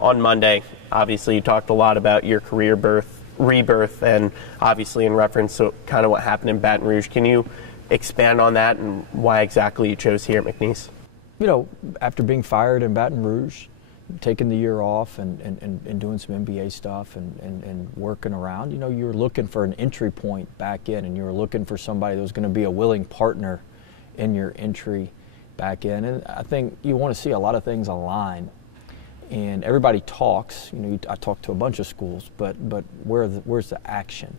On Monday, obviously, you talked a lot about your career rebirth, and obviously in reference to kind of what happened in Baton Rouge. Can you expand on that and why exactly you chose here at McNeese? You know, after being fired in Baton Rouge, taking the year off and doing some NBA stuff and working around, you know, you were looking for an entry point back in, and you were looking for somebody that was going to be a willing partner in your entry back in. And I think you want to see a lot of things align. And everybody talks, you know, I talked to a bunch of schools, but where's the action?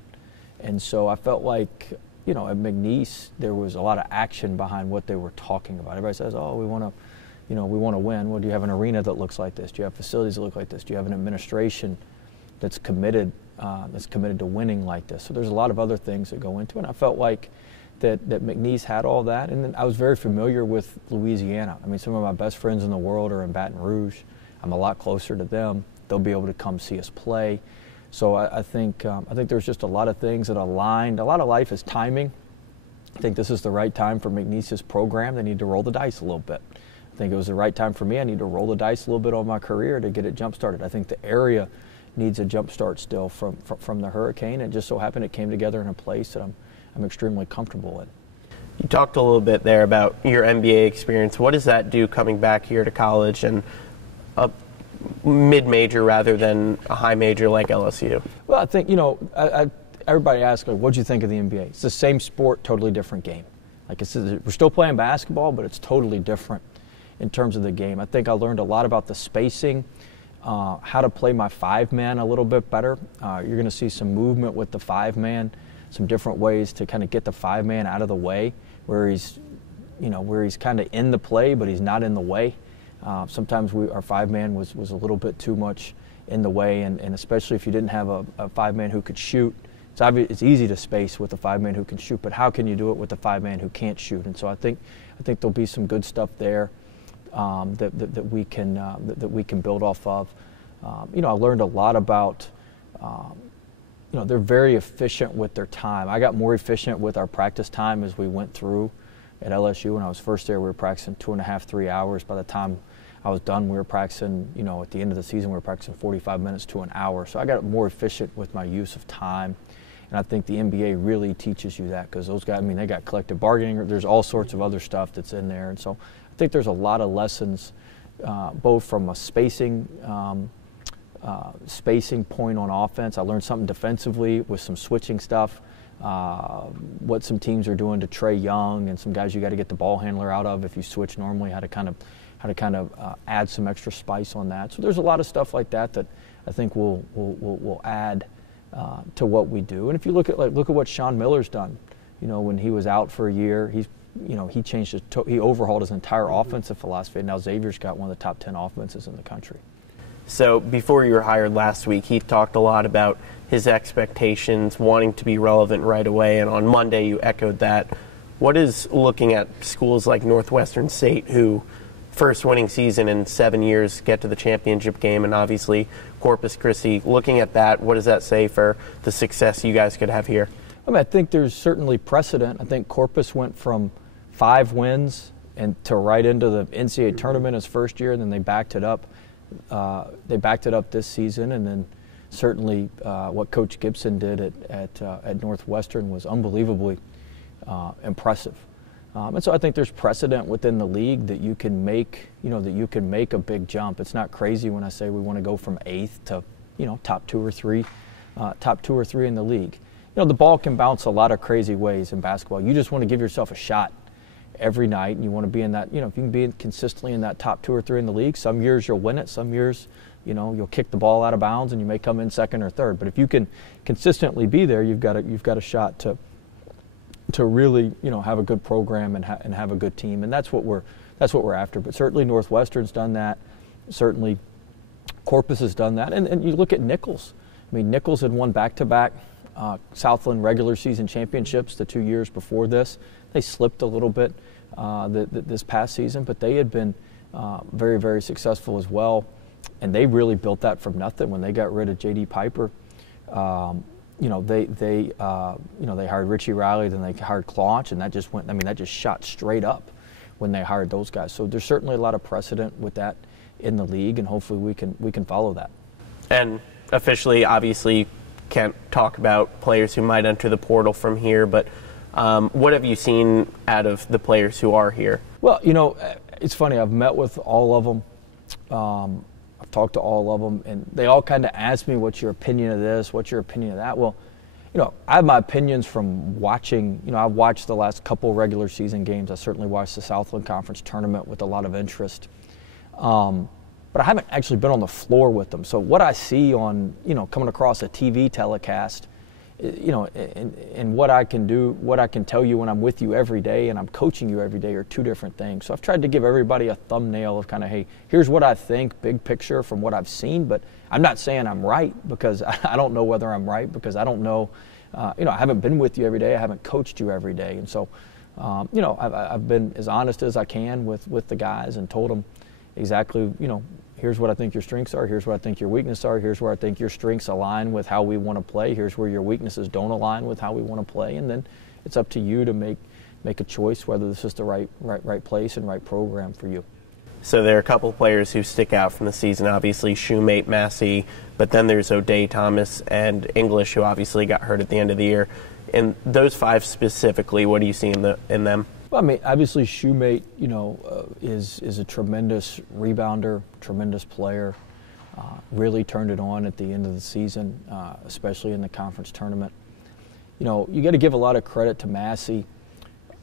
And so I felt like, you know, at McNeese there was a lot of action behind what they were talking about. Everybody says, oh, we want to win. Well, do you have an arena that looks like this? Do you have facilities that look like this? Do you have an administration that's committed to winning like this? So there's a lot of other things that go into it. And I felt like that McNeese had all that. And then I was very familiar with Louisiana. I mean, some of my best friends in the world are in Baton Rouge. I'm a lot closer to them. They'll be able to come see us play. So I think there's just a lot of things that aligned. A lot of life is timing. I think this is the right time for McNeese's program. They need to roll the dice a little bit. I think it was the right time for me. I need to roll the dice a little bit on my career to get it jump-started. I think the area needs a jump start still from the hurricane. It just so happened it came together in a place that I'm extremely comfortable in. You talked a little bit there about your NBA experience. What does that do coming back here to college and a mid-major rather than a high major like LSU? Well, I think, you know, everybody asks, like, what'd you think of the NBA? It's the same sport, totally different game. Like I said, we're still playing basketball, but it's totally different in terms of the game. I think I learned a lot about the spacing, how to play my five-man a little bit better. You're going to see some movement with the five-man, some different ways to kind of get the five-man out of the way, where he's kind of in the play, but he's not in the way. Sometimes our five-man was a little bit too much in the way, and especially if you didn't have a five-man who could shoot. It's easy to space with a five-man who can shoot, but how can you do it with a five-man who can't shoot? And so I think there'll be some good stuff there that we can build off of. You know, I learned a lot about. You know, they're very efficient with their time. I got more efficient with our practice time as we went through at LSU. When I was first there, we were practicing 2.5, 3 hours. By the time I was done, we were practicing, you know, at the end of the season, we were practicing 45 minutes to an hour. So I got more efficient with my use of time. And I think the NBA really teaches you that, because those guys, I mean, they got collective bargaining. There's all sorts of other stuff that's in there. And so I think there's a lot of lessons, both from a spacing point on offense. I learned something defensively with some switching stuff. What some teams are doing to Trae Young and some guys you got to get the ball handler out of if you switch normally, how to kind of add some extra spice on that. So there's a lot of stuff like that that I think will add to what we do. And if you look at what Sean Miller's done, you know, when he was out for a year, he overhauled his entire offensive philosophy. And now Xavier's got one of the top 10 offenses in the country. So before you were hired last week, he talked a lot about his expectations, wanting to be relevant right away, and on Monday you echoed that. What is, looking at schools like Northwestern State, who first winning season in 7 years get to the championship game, and obviously Corpus Christi, looking at that, what does that say for the success you guys could have here? I mean, I think there's certainly precedent. I think Corpus went from 5 wins and to right into the NCAA tournament his first year, and then they backed it up. They backed it up this season, and then certainly what Coach Gibson did at Northwestern was unbelievably impressive. And so I think there's precedent within the league that you can make, you know, that you can make a big jump. It's not crazy when I say we want to go from 8th to, you know, top two or three in the league. You know, the ball can bounce a lot of crazy ways in basketball. You just want to give yourself a shot every night, and you want to be in that, you know, if you can be consistently in that top 2 or 3 in the league, some years you'll win it, some years, you know, you'll kick the ball out of bounds and you may come in 2nd or 3rd. But if you can consistently be there, you've got a shot to really, you know, have a good program and have a good team, and that's what we're after. But certainly Northwestern's done that. Certainly Corpus has done that, and you look at Nichols. I mean, Nichols had won back-to-back Southland regular season championships the 2 years before this. They slipped a little bit this past season, but they had been very, very successful as well. And they really built that from nothing when they got rid of J.D. Piper. They hired Richie Riley, then they hired Claunch, and that just went. I mean, that just shot straight up when they hired those guys. So there's certainly a lot of precedent with that in the league, and hopefully we can follow that. And officially, obviously, can't talk about players who might enter the portal from here, but what have you seen out of the players who are here? Well, it's funny. I've met with all of them. I've talked to all of them, and they all kind of ask me, what's your opinion of this? What's your opinion of that? Well, I have my opinions from watching. I've watched the last couple regular season games. I certainly watched the Southland Conference tournament with a lot of interest. But I haven't actually been on the floor with them. So what I see on, coming across a TV telecast, and what I can do, what I can tell you when I'm with you every day and I'm coaching you every day are two different things. So I've tried to give everybody a thumbnail of kind of, hey, here's what I think, big picture from what I've seen, but I'm not saying I'm right because I don't know whether I'm right because I don't know, I haven't been with you every day. I haven't coached you every day. And so, I've been as honest as I can with the guys and told them exactly, here's what I think your strengths are, here's what I think your weaknesses are, here's where I think your strengths align with how we want to play, here's where your weaknesses don't align with how we want to play, and then it's up to you to make a choice whether this is the right place and right program for you. So there are a couple of players who stick out from the season, obviously Shoemate, Massey, but then there's O'Day, Thomas, and English, who obviously got hurt at the end of the year. And those five specifically, what do you see in them? Well, I mean, obviously Shoemate, is a tremendous rebounder, tremendous player. Really turned it on at the end of the season, especially in the conference tournament. You got to give a lot of credit to Massey.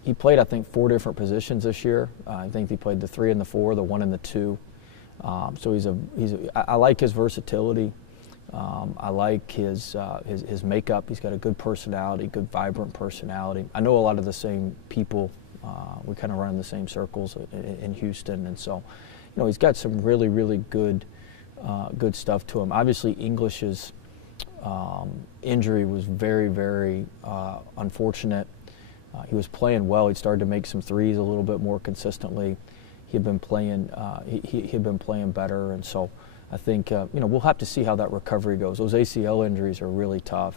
He played, I think, 4 different positions this year. I think he played the 3 and the 4, the 1 and the 2. So I like his versatility. I like his makeup. He's got a good personality, good vibrant personality. I know a lot of the same people. We kind of run in the same circles in Houston, and so, he's got some really, really good stuff to him. Obviously, English's injury was very, very unfortunate. He was playing well. He'd started to make some threes a little bit more consistently. He had been playing. He had been playing better, and so I think we'll have to see how that recovery goes. Those ACL injuries are really tough.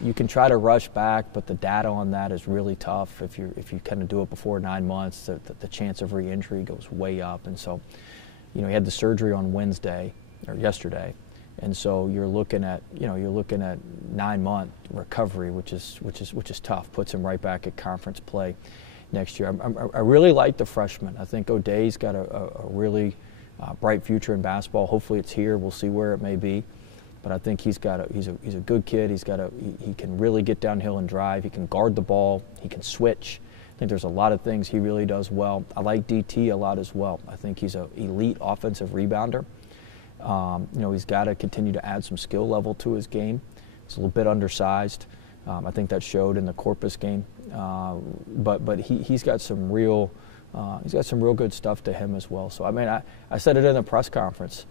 You can try to rush back, but the data on that is really tough. If you kind of do it before 9 months, the chance of re-injury goes way up. And so, he had the surgery on Wednesday or yesterday, and so you're looking at 9-month recovery, which is tough. Puts him right back at conference play next year. I really like the freshman. I think O'Day's got a really bright future in basketball. Hopefully, it's here. We'll see where it may be. But I think he's a good kid. He can really get downhill and drive. He can guard the ball. He can switch. I think there's a lot of things he really does well. I like DT a lot as well. I think he's an elite offensive rebounder. He's got to continue to add some skill level to his game. He's a little bit undersized. I think that showed in the Corpus game. But he's got some real good stuff to him as well. So I mean, I said it in the press conference.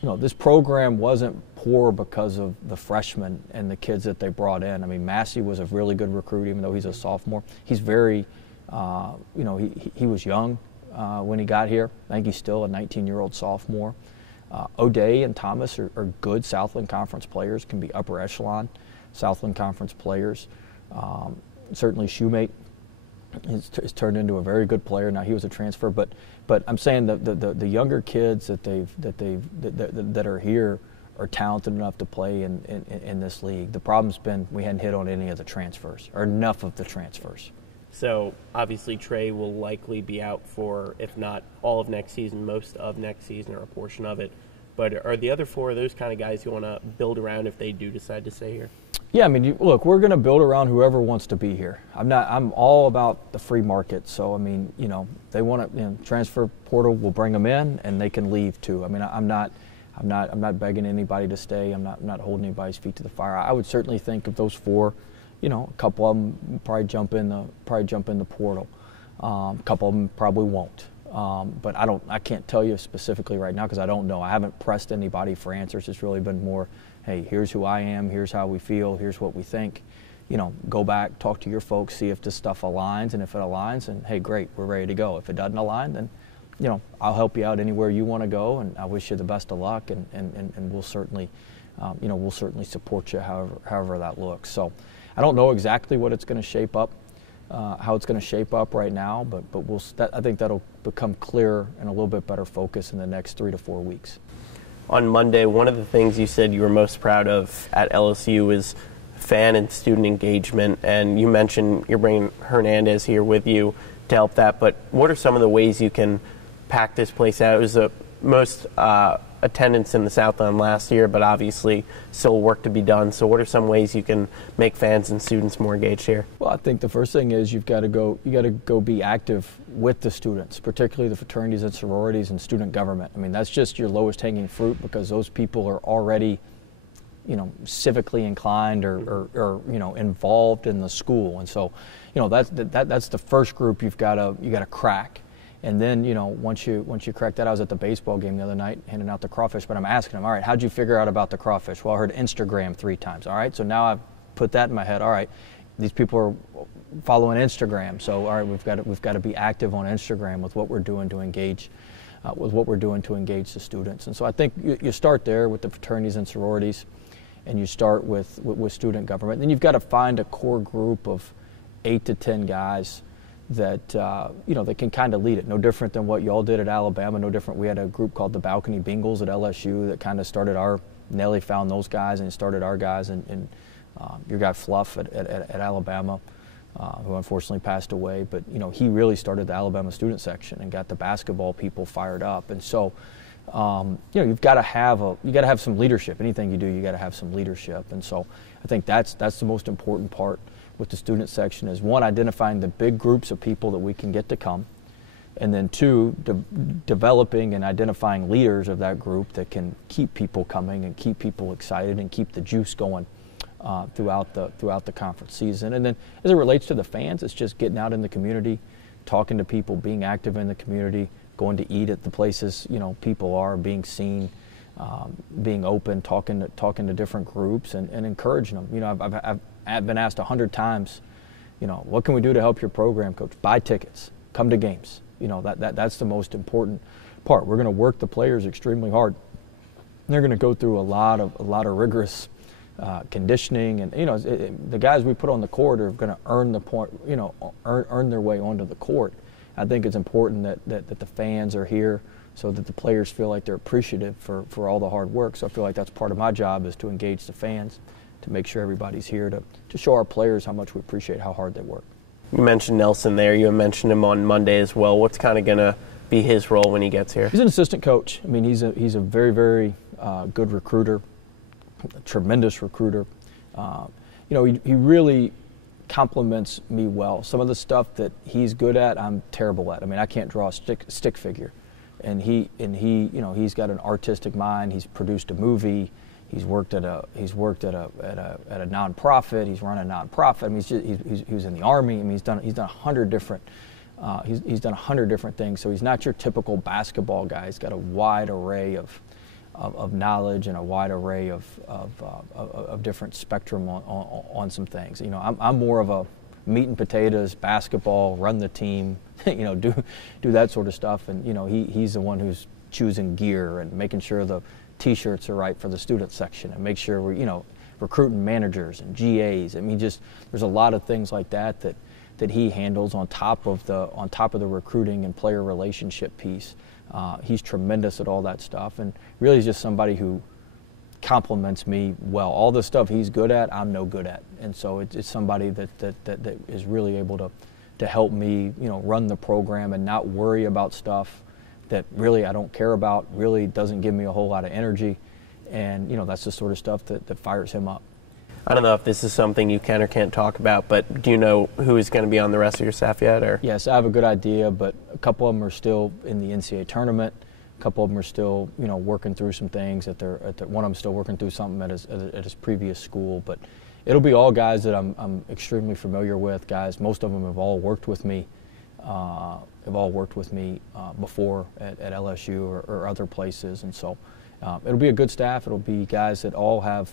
This program wasn't poor because of the freshmen and the kids that they brought in. I mean, Massey was a really good recruit, even though he's a sophomore. He's very, he was young when he got here. I think he's still a 19-year-old sophomore. O'Day and Thomas are good Southland Conference players, can be upper echelon Southland Conference players. Certainly Shoemate has turned into a very good player. Now he was a transfer, but I'm saying the younger kids that are here are talented enough to play in this league. The problem's been we hadn't hit on any of the transfers or enough of the transfers. So obviously Trey will likely be out for, if not all of next season, most of next season or a portion of it. But are the other 4 of those kind of guys you want to build around if they do decide to stay here? Yeah, I mean, look, we're going to build around whoever wants to be here. I'm all about the free market. So I mean, they want to transfer portal. We'll bring them in, and they can leave too. I mean, I'm not begging anybody to stay. I'm not holding anybody's feet to the fire. I would certainly think of those 4. A couple of them probably jump in the portal. A couple of them probably won't. But I can't tell you specifically right now because I don't know. I haven't pressed anybody for answers. It's really been more, hey, here's who I am, here's how we feel, here's what we think. Go back, talk to your folks, see if this stuff aligns, and if it aligns, and hey, great, we're ready to go. If it doesn't align, then, I'll help you out anywhere you want to go, and I wish you the best of luck, and we'll certainly, support you however that looks. So I don't know exactly what it's going to shape up how it's going to shape up right now, but I think that'll become clearer and a little bit better focus in the next 3 to 4 weeks. On Monday, one of the things you said you were most proud of at LSU is fan and student engagement, and you mentioned you're bringing Hernandez here with you to help that, but what are some of the ways you can pack this place out? It was the most attendance in the Southland last year, but obviously still work to be done. So what are some ways you can make fans and students more engaged here? Well, I think the first thing is you got to go be active with the students, particularly the fraternities and sororities and student government. I mean, that's just your lowest hanging fruit because those people are already, civically inclined or involved in the school. And so, that's the first group you got to crack. And then, once you crack that, I was at the baseball game the other night handing out the crawfish, but I'm asking them, all right, how'd you figure out about the crawfish? Well, I heard Instagram 3 times. All right, so now I've put that in my head. All right, these people are following Instagram, so all right, we've got to be active on Instagram with what we're doing to engage, the students. And so I think you start there with the fraternities and sororities, and you start with student government. Then you've got to find a core group of 8 to 10 guys that that can kind of lead it. No different than what y'all did at Alabama. No different. We had a group called the Balcony Bengals at LSU that kind of started our. Nelly found those guys and started our guys, and your guy Fluff at Alabama, who unfortunately passed away. But he really started the Alabama student section and got the basketball people fired up. And so you've got to have some leadership. Anything you do, you got to have some leadership. And so I think that's the most important part with the student section is, one, identifying the big groups of people that we can get to come, and then 2, developing and identifying leaders of that group that can keep people coming and keep people excited and keep the juice going throughout the conference season. And then as it relates to the fans, it's just getting out in the community, talking to people, being active in the community, going to eat at the places people are, being seen, being open, talking to different groups, and encouraging them. I've been asked 100 times, what can we do to help your program, Coach? Buy tickets, come to games. That's the most important part. We're going to work the players extremely hard. They're going to go through a lot of rigorous conditioning, and the guys we put on the court are going to earn the point, earn their way onto the court. I think it's important that the fans are here so that the players feel like they're appreciative for all the hard work. So I feel like that's part of my job, is to engage the fans, to make sure everybody's here to show our players how much we appreciate how hard they work. You mentioned Nelson there. You mentioned him on Monday as well. What's kind of going to be his role when he gets here? He's an assistant coach. I mean, he's a very, very good recruiter, a tremendous recruiter. He really complements me well. Some of the stuff that he's good at, I'm terrible at. I mean, I can't draw a stick figure, and he's got an artistic mind. He's produced a movie. He's worked at a nonprofit. He's run a nonprofit. I mean, he was in the Army. I mean, he's done 100 different he's done 100 different things. So he's not your typical basketball guy. He's got a wide array of knowledge and a wide array of different spectrum on some things. I'm more of a meat and potatoes, basketball, run the team, do that sort of stuff. And he's the one who's choosing gear and making sure the T-shirts are right for the student section, and make sure we're recruiting managers and GAs. I mean, there's a lot of things like that he handles on top of the recruiting and player relationship piece. He's tremendous at all that stuff, and really he's just somebody who complements me well. All the stuff he's good at, I'm no good at, and so it's somebody that is really able to help me, run the program and not worry about stuff that really I don't care about, really doesn't give me a whole lot of energy, and that's the sort of stuff that fires him up. I don't know if this is something you can or can't talk about, but do you know who is going to be on the rest of your staff yet? Or? Yes, I have a good idea, but a couple of them are still in the NCAA tournament. A couple of them are still, working through some things. One of them still working through something at his previous school, but it'll be all guys that I'm extremely familiar with. Guys, most of them have all worked with me. Before at LSU or other places, and so it'll be a good staff. It'll be guys that all have,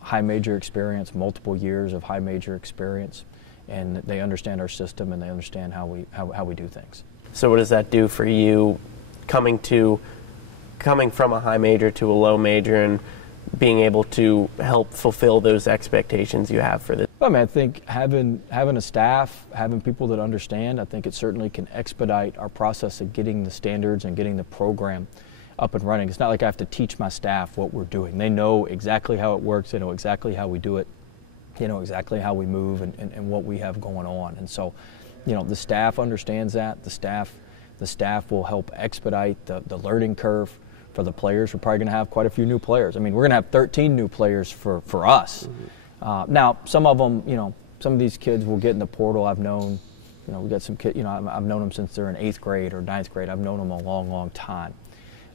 high major experience, multiple years of high major experience, and they understand our system and they understand how we do things. So what does that do for you, coming from a high major to a low major, and being able to help fulfill those expectations you have for this? Well, I mean, I think having a staff, having people that understand, I think it certainly can expedite our process of getting the standards and getting the program up and running. It's not like I have to teach my staff what we're doing. They know exactly how it works. They know exactly how we do it. They know exactly how we move and what we have going on. And so, the staff understands that. The staff will help expedite the learning curve for the players. We're probably going to have quite a few new players. I mean, we're going to have 13 new players for us. Mm-hmm. Now, some of them, some of these kids will get in the portal. I've known, we got some kids, I've known them since they're in 8th grade or 9th grade. I've known them a long, long time.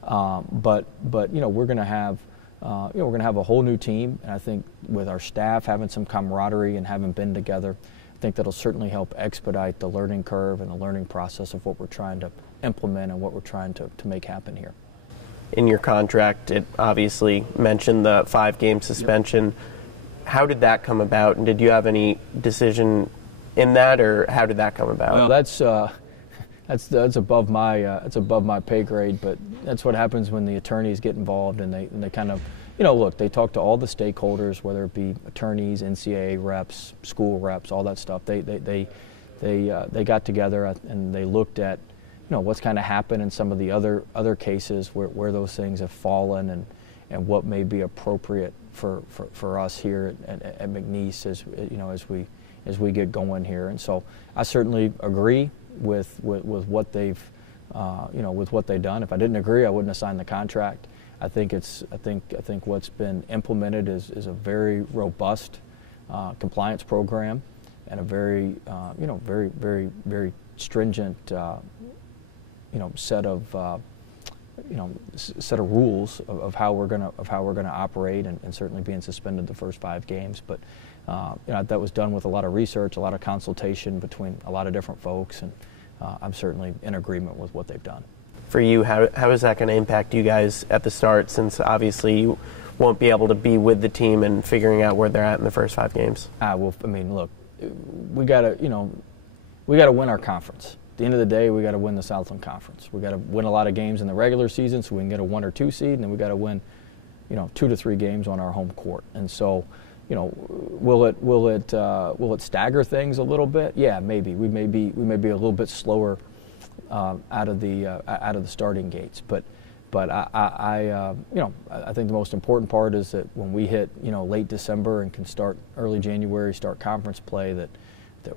But we're going to have, we're going to have a whole new team. And I think with our staff having some camaraderie and having been together, I think that'll certainly help expedite the learning curve and the learning process of what we're trying to implement and what we're trying to make happen here. In your contract, it obviously mentioned the 5-game suspension. Yep. How did that come about, and did you have any decision in that, or how did that come about? Well, that's above my pay grade, but that's what happens when the attorneys get involved and they kind of, look, they talk to all the stakeholders, whether it be attorneys, NCAA reps, school reps, all that stuff. They got together and they looked at, what's kind of happened in some of the other cases where those things have fallen and what may be appropriate for us here at McNeese as we get going here. And so I certainly agree with what they've done. If I didn't agree, I wouldn't have signed the contract. I think what's been implemented is a very robust compliance program and a very very stringent set of rules of how we're gonna operate, and certainly being suspended the first 5 games. But that was done with a lot of research, a lot of consultation between a lot of different folks, and I'm certainly in agreement with what they've done. For you, how is that going to impact you guys at the start, since obviously you won't be able to be with the team and figuring out where they're at in the first 5 games? Well, I mean, look, we gotta win our conference. At the end of the day, we got to win the Southland Conference. We got to win a lot of games in the regular season so we can get a 1 or 2 seed, and then we got to win, 2 to 3 games on our home court. And so, will it stagger things a little bit? Yeah, maybe. We may be a little bit slower out of the starting gates. But I think the most important part is that when we hit late December and can start early January, start conference play, that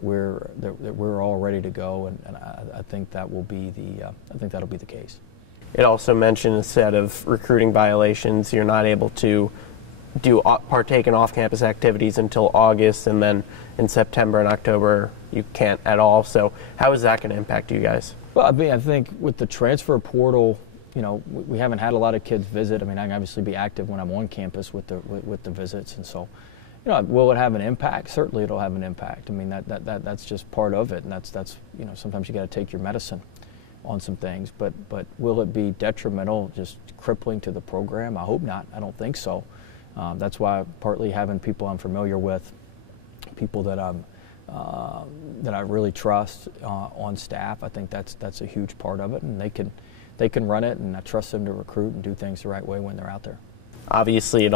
we're all ready to go, and I think that'll be the case. It also mentioned a set of recruiting violations. You're not able to partake in off-campus activities until August, and then in September and October you can't at all. So how is that going to impact you guys? Well, I mean, I think with the transfer portal, we haven't had a lot of kids visit. I mean, I can obviously be active when I'm on campus with the visits, and so. Will it have an impact? Certainly, it'll have an impact. I mean, that's just part of it, and that's sometimes you got to take your medicine on some things. But will it be detrimental, just crippling to the program? I hope not. I don't think so. That's why partly having people I'm familiar with, people that I really trust on staff. I think that's a huge part of it, and they can run it, and I trust them to recruit and do things the right way when they're out there. Obviously,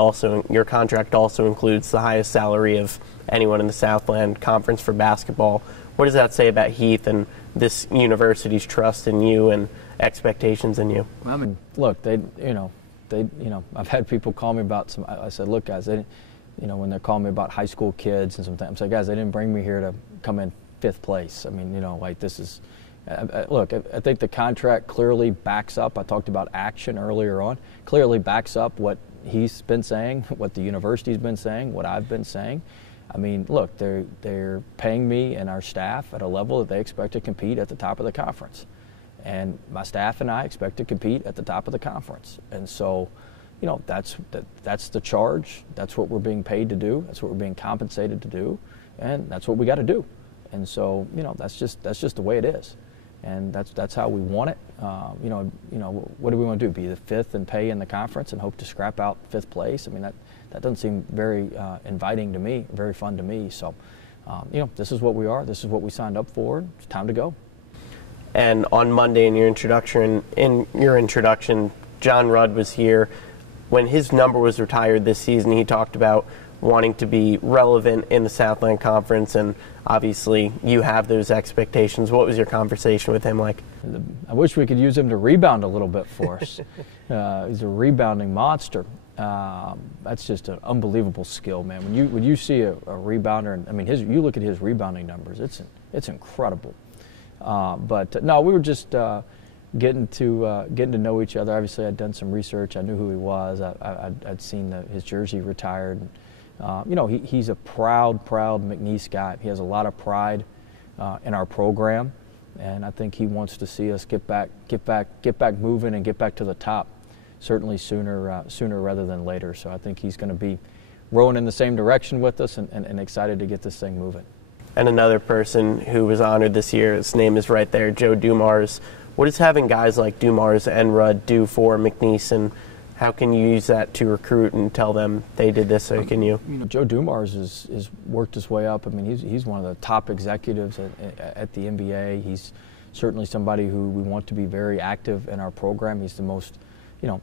your contract also includes the highest salary of anyone in the Southland Conference for basketball. What does that say about Heath and this university's trust in you and expectations in you? I mean, look, I've had people call me about some. I said, look, guys, when they're calling me about high school kids and some things, I'm saying, guys, they didn't bring me here to come in 5th place. I mean, this is. Look, I think the contract clearly backs up. I talked about action earlier on. Clearly backs up what he's been saying, what the university's been saying, what I've been saying. I mean, look, they're paying me and our staff at a level that they expect to compete at the top of the conference, and my staff and I expect to compete at the top of the conference. And so, that's the charge. That's what we're being paid to do. That's what we're being compensated to do, and that's what we got to do. And so, that's just the way it is. And that's how we want it. What do we want to do? Be the 5th in pay in the conference and hope to scrap out 5th place? I mean, that doesn't seem very inviting to me, very fun to me. So, this is what we are. This is what we signed up for. It's time to go. And on Monday in your introduction, John Rudd was here. When his number was retired this season, he talked about wanting to be relevant in the Southland Conference, and obviously you have those expectations. What was your conversation with him like? I wish we could use him to rebound a little bit for us. He's a rebounding monster. That's just an unbelievable skill, man. When you see a rebounder, and I mean, you look at his rebounding numbers, it's incredible. But no, we were just getting to know each other. Obviously, I'd done some research. I knew who he was. I'd seen his jersey retired. He's a proud McNeese guy. He has a lot of pride in our program, and I think he wants to see us get back moving and get back to the top. Certainly sooner rather than later. So I think he's going to be rowing in the same direction with us, and excited to get this thing moving. And another person who was honored this year, his name is right there, Joe Dumars. What does having guys like Dumars and Rudd do for McNeese, and how can you use that to recruit and tell them they did this, so can you? Joe Dumars is worked his way up. I mean, he's one of the top executives at the NBA. He's certainly somebody who we want to be very active in our program. He's the most,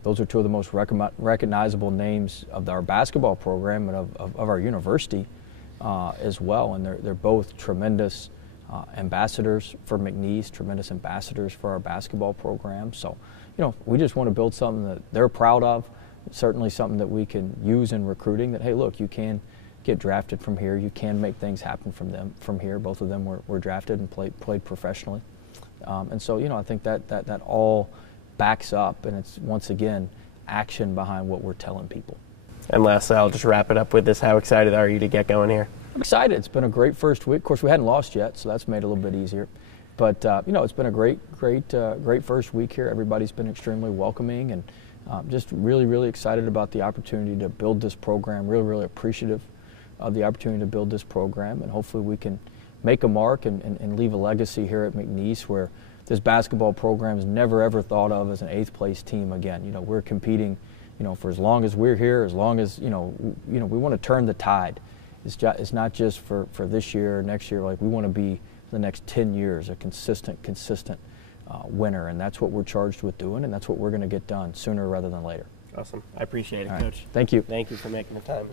those are two of the most recognizable names of our basketball program and of our university as well. And they're both tremendous ambassadors for McNeese, tremendous ambassadors for our basketball program. So, we just want to build something that they're proud of, certainly something that we can use in recruiting, that, hey, look, you can get drafted from here. You can make things happen from here. Both of them were drafted and played professionally. And so, I think that all backs up, and it's, once again, action behind what we're telling people. And lastly, I'll just wrap it up with this. How excited are you to get going here? I'm excited. It's been a great first week. Of course, we hadn't lost yet, so that's made it a little bit easier. But, it's been a great first week here. Everybody's been extremely welcoming, and just really, really excited about the opportunity to build this program, really, really appreciative of the opportunity to build this program, and hopefully we can make a mark and leave a legacy here at McNeese where this basketball program is never, ever thought of as an 8th place team again. We're competing, for as long as we're here, as long as, we want to turn the tide. It's not just for this year or next year. Like, we want to be the next 10 years a consistent winner, and that's what we're charged with doing, and that's what we're going to get done sooner rather than later. Awesome. I appreciate it, All Coach. Right. Thank you. Thank you for making the time.